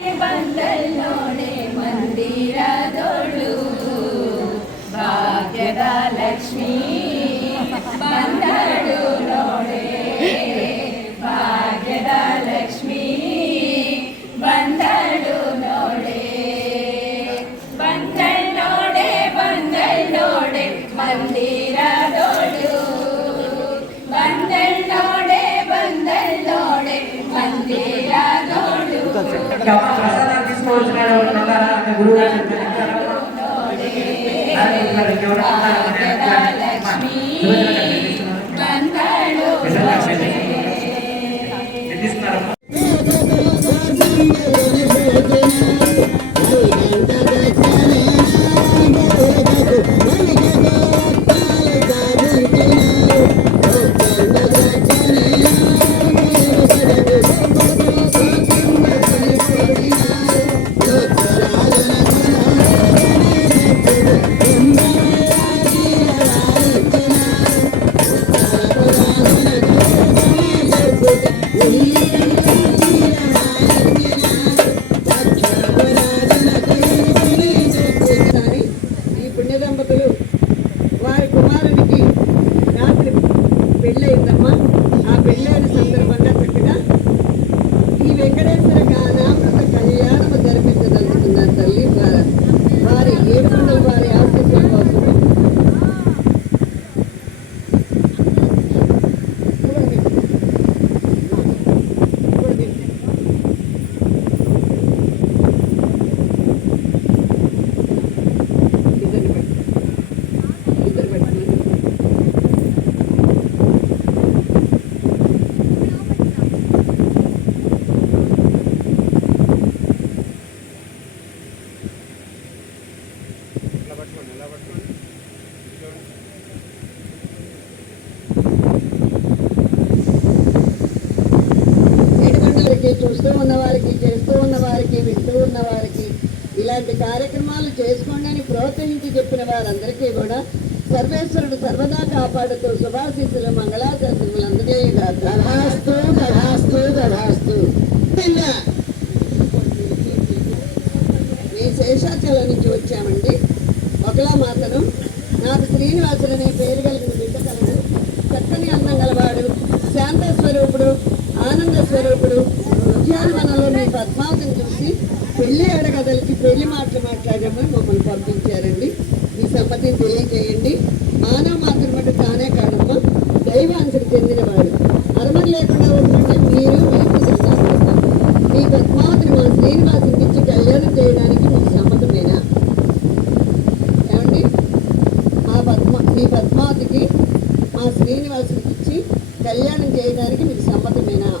ಬಂದಲ್ಲೋಡೆ ಮಂದಿರದೊಳು ఇంకా ప్రసాదాలు తీసుకోవాల్సిన ఉన్నారా గురువు గారు చెప్పారు సర్వేశ్వరుడు సర్వదా కాపాడుతూ శుభాశీస్సులు మంగళాశాసనములు అందజేయగా తథాస్తు తథాస్తు శేషాచలం నుంచి వచ్చామండి. ఒకలా మాతను నాకు శ్రీనివాసుడు అనే పేరు కలిగిన బిడ్డ కలడు చక్కని అందం గలవాడు శాంత స్వరూపుడు ఆనంద స్వరూపుడు. ఉద్యానవనంలో మీ పద్మావతిని చూసి పెళ్ళి అడగదలికి పెళ్ళి మాటలు మాట్లాడమని మమ్మల్ని పంపించారండి. సమ్మతిని తెలియజేయండి. ఆనా మాతృ మటు తానే కాదమ్మ దైవాంశకు చెందినవాడు. అరమణ లేకుండా ఉంటుంటే మీరు మీకు సంతానం మీ పద్మావతిని మా శ్రీనివాసుని ఇచ్చి కళ్యాణం చేయడానికి మీకు సమ్మతమేనా ఏమండి మా పద్మ మీ పద్మావతికి మా శ్రీనివాసునికి ఇచ్చి కళ్యాణం చేయడానికి మీకు సమ్మతమేనా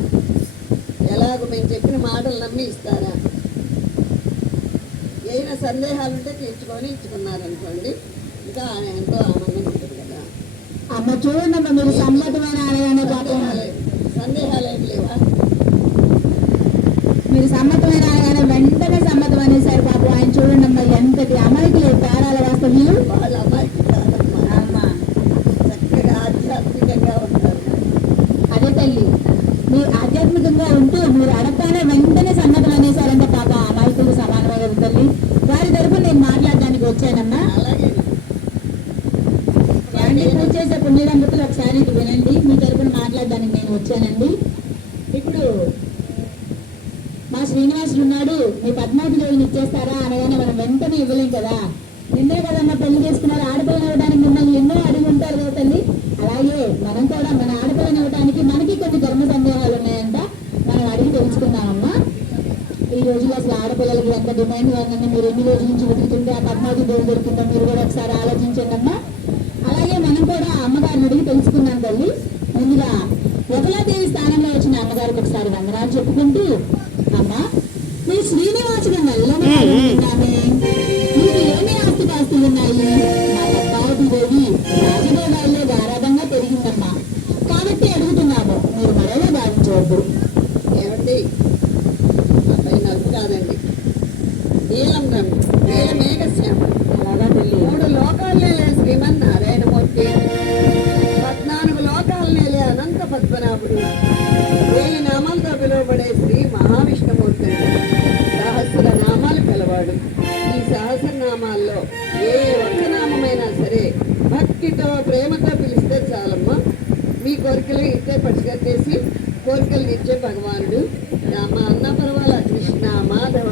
ఎలాగో మేము చెప్పిన మాటలు నమ్మి ఇస్తారా ఏమైనా సందేహాలు ఉంటే తీర్చుకొని ఇచ్చుకున్నారనుకోండి ఇంకా ఎంతో ఆనందం ఉంటుంది కదా. అమ్మ చూడండి మీరు సమ్మతమైన పాపం సందేహాలు ఏమి లేవా? మీరు సమ్మతమైన అనగానే వెంటనే సమ్మతం అనేసారు పాపం ఆయన చూడండి అమ్మ ఎంతటి అమాయకులు పేరాల వాస్తవ్యులు వాళ్ళ అమ్మాయికి చక్కగా ఆధ్యాత్మికంగా ఉంటారు. అదే తల్లి మీరు ఆధ్యాత్మికంగా ఉంటూ మీరు అడగగానే వెంటనే సమ్మతం అనేసారంటే పాప కదా తల్లి. వారి తరపున నేను మాట్లాడడానికి వచ్చానమ్మా. అలాగే పూజ చేసే పుణ్య ఒకసారి ఇది వినండి. మీ తరఫున మాట్లాడడానికి నేను వచ్చానండి. ఇప్పుడు మా శ్రీనివాసులు ఉన్నాడు. మీ పద్మావతి దేవిని ఇచ్చేస్తారా అనగానే మనం వెంటనే ఇవ్వలేం కదా. నిన్నే కదమ్మా పెళ్ళి చేసుకున్నారు ఆడపిల్లని ఇవ్వడానికి మిమ్మల్ని ఎన్నో అడిగి ఉంటారు కదా తల్లి. అలాగే మనం కూడా మన ఆడపిల్లని ఇవ్వడానికి మనకి కొన్ని ధర్మ సందేహాలు ఉన్నాయంట మనం అడిగి తెలుసుకుందామమ్మా ఈ రోజుల్లో అసలు ఆడపిల్లలకి ఎంత డిమాండ్ ఉందండి మీరు ఎన్ని రోజుల నుంచి వెతుకుతుంటే ఆ పద్మావతి దేవి దొరుకుతుందో మీరు కూడా ఒకసారి ఆలోచించండి అమ్మా. అలాగే మనం కూడా అమ్మగారిని అడిగి తెలుసుకున్నాం తల్లి. ముందుగా ఒకలాదేవి స్థానంలో వచ్చిన అమ్మగారికి ఒకసారి వందనాలు చెప్పుకుంటూ అమ్మా మీ శ్రీనివాసుడు నల్లని మేఘశ్యాముడు మూడు లోకాలనే లే శ్రీమన్ పద్నాలుగు లోకాలనే అనంత పద్మనాభుడు వేయి నామాలతో పిలువబడే శ్రీ మహావిష్ణుమూర్తి సహస్ర నామాలు పిలవాడు ఈ సహస్రనామాల్లో ఏ ఒక్క నామమైనా సరే భక్తితో ప్రేమతో పిలిస్తే చాలమ్మా మీ కోరికలు ఇంతే పట్టుకట్టేసి కోరికలు ఇచ్చే భగవానుడు. రామ అన్న పర్వాల కృష్ణ మాధవ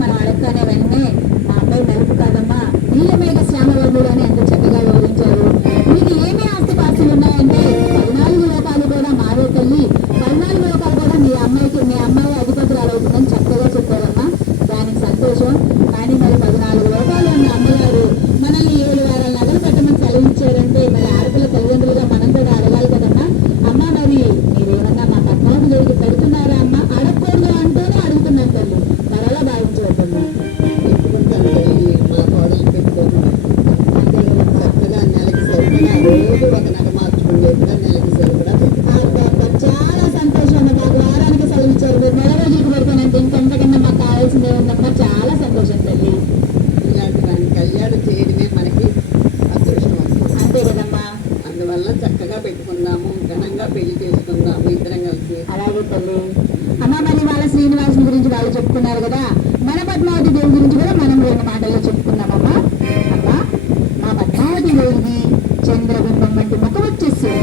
మన అడగనే చంద్రగుండం వంటి ముఖ వచ్చేసి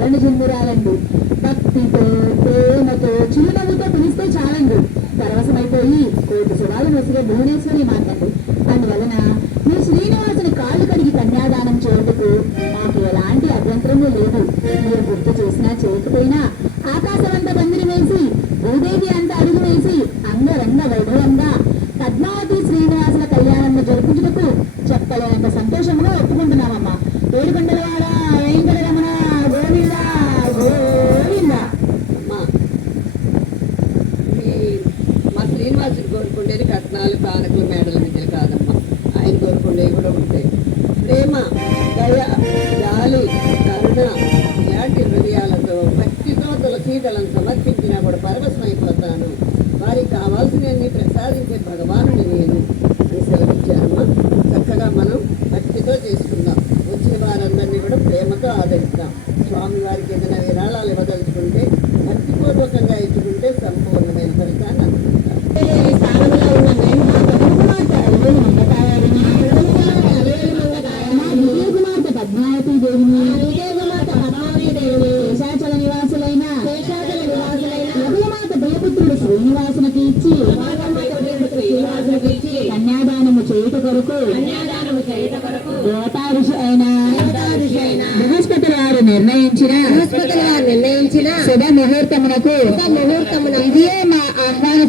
మరణ చెందిరాలండి. భక్తితో ప్రేమతో చిరునవ్వుతో పిలిస్తే చాలండి. పరవశమైపోయి కోటి సురాలు వేసిన భువనేశ్వరి మాటండి అందువలన మీ శ్రీనివాసుని కాళ్ళు కడిగి కన్యాదానం చేయటకు నాకు ఎలాంటి అభ్యంతరము లేదు. మీరు గుర్తు చేసినా చేయకపోయినా ఆకాశవంత బందిని వేసి భూదేవి అంత అడుగు వేసి అంగరంగ వైభవంగా పద్మావతి శ్రీనివాసుల కళ్యాణం జరిపించటకు చెప్పలేనంత సంతోషంగా ఒప్పుకుంటున్నామమ్మా. ఏడు గంటల వాడ? também.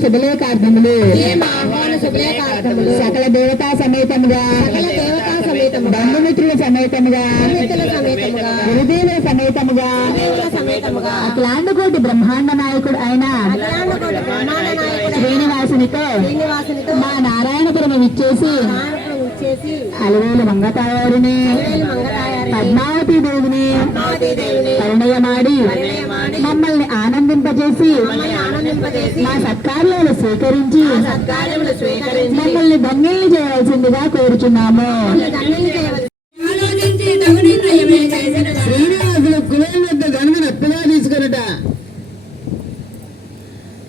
శుభలేకార్థములు సకల దేవతా సమేతముగా. బంధుమిత్రుల సమేతముగా. గురుదేవుల సమేతముగా. అట్లాండకోటి బ్రహ్మాండ నాయకుడు ఆయన శ్రీనివాసునితో మా నారాయణపురం విచ్చేసి అలవేలు మంగతాయారిని. పద్మావతి దేవిని పరిణయమాడి మమ్మల్ని ఆనందింపజేసి మా సత్కార్యాలు స్వీకరించి మమ్మల్ని ధన్యుల్ని చేయవలసిందిగా కోరుచున్నాము. శ్రీనివాసులు కులం వద్ద ధనమును అప్పుగా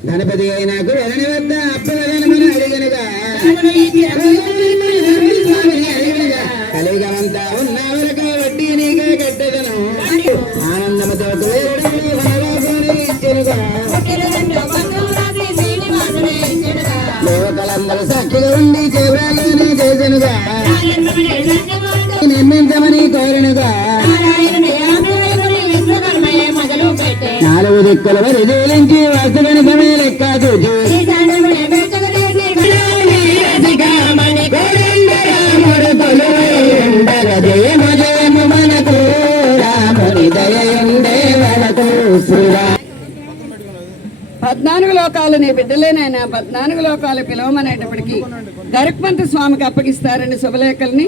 గణపతి అయినాకు వద్ద అప్పుల ధనమును అడిగనుగా కలిగమంతా ఉన్న వరకు నీకే ఆనందముతో లోకలందరూ సాక్షిగా ఉండి నిర్మించమని కోరినగా నాలుగు దిక్కుల వరి జోలించి వాస్తవనికమే లెక్క చూచి. పద్నాలుగు లోకాలు నీ బిడ్డలేనైనా పద్నాలుగు లోకాలు పిలవమనేటప్పటికీ గరుక్మంత స్వామికి అప్పగిస్తారండి శుభలేఖల్ని.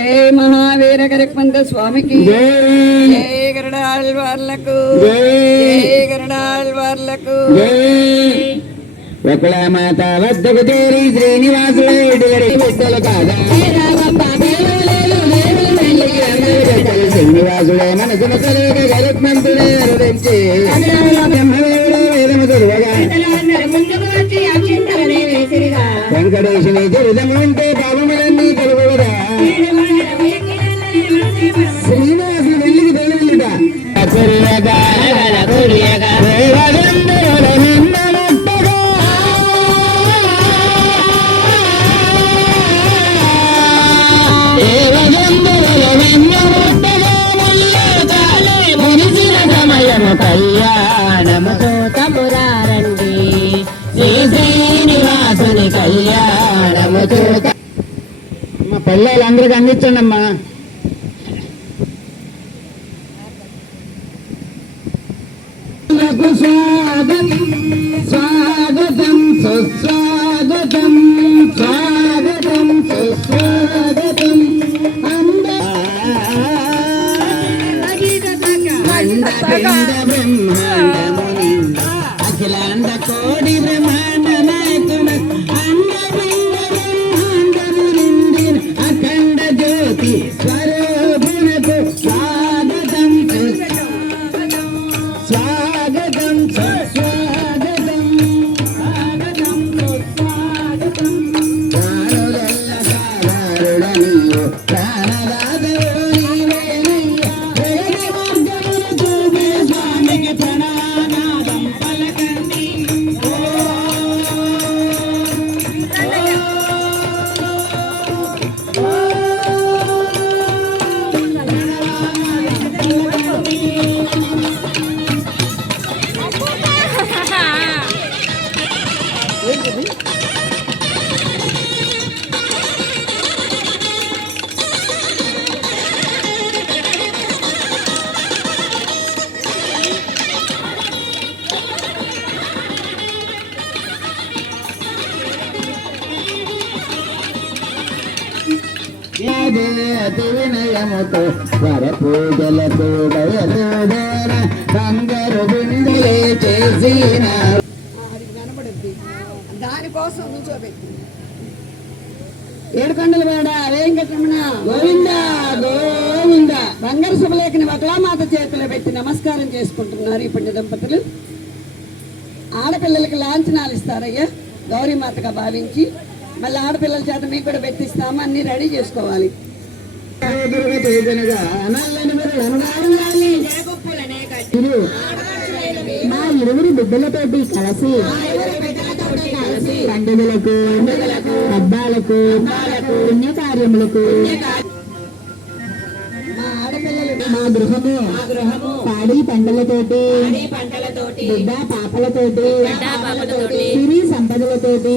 ఏ మహావీర గరుక్మంత స్వామికి. జై ఏ గరుడాళ్వార్లకు. జై. ఏ గరుడాళ్వార్లకు. ఒకళ మాత వద్దకు చేరి శ్రీనివాసుడు ఇటుగడి బిడ్డలు కాదా శ్రీనివాసుడే మనసును కలిగ గరుత్మంతుడే అరుదించి. వేసిరిగా వెంకటేశుని పాపములన్నీ కలుగురా మా పిల్లలు అందరికి అందించండి అమ్మా ఆడికి కనబడుద్ది దానికోసం నుంచోబెట్టి ఏడుకొండల వేడ వెంకటరమణ గోవింద గోవింద. బంగారు శుభలేఖని వకలామాత చేతిలో పెట్టి నమస్కారం చేసుకుంటున్నారు ఇప్పుడు దంపతులు. ఆడపిల్లలకి లాంఛనాలు ఇస్తారయ్యా గౌరీమాతగా భావించి. మళ్ళీ ఆడపిల్లల చేత మీకు కూడా పెట్టిస్తాము అన్ని రెడీ చేసుకోవాలి. సహోదరుగా బిడ్డలతోటి కలిసి పండుగలకు పబ్బాలకు పుణ్యకార్యములకు మా గృహము పాడి పంటలతోటి బిడ్డ పాపలతోటి సిరి సంపదలతోటి